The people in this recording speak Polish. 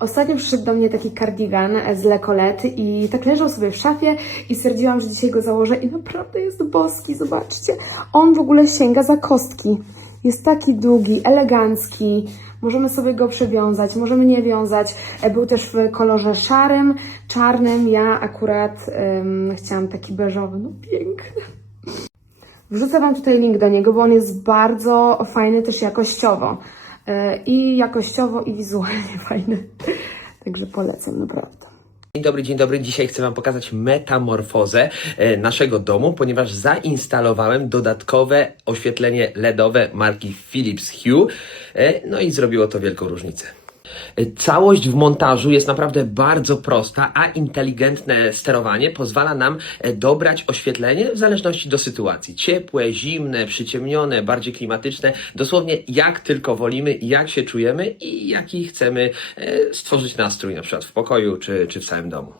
Ostatnio przyszedł do mnie taki kardigan z Le Colette i tak leżał sobie w szafie i stwierdziłam, że dzisiaj go założę i naprawdę jest boski, zobaczcie. On w ogóle sięga za kostki. Jest taki długi, elegancki. Możemy sobie go przywiązać, możemy nie wiązać. E, Był też w kolorze szarym, czarnym. Ja akurat em, chciałam taki beżowy, no piękny. Wrzucę Wam tutaj link do niego, bo on jest bardzo fajny też jakościowo. E, I jakościowo, i wizualnie fajny. Także polecam, naprawdę. Dzień dobry, dzień dobry. Dzisiaj chcę Wam pokazać metamorfozę e, naszego domu, ponieważ zainstalowałem dodatkowe oświetlenie LEDowe marki Philips Hue. E, No i zrobiło to wielką różnicę. Całość w montażu jest naprawdę bardzo prosta, a inteligentne sterowanie pozwala nam e, dobrać oświetlenie w zależności do sytuacji. Ciepłe, zimne, przyciemnione, bardziej klimatyczne, dosłownie jak tylko wolimy, jak się czujemy i jaki chcemy e, stworzyć nastrój na przykład w pokoju czy, czy w całym domu.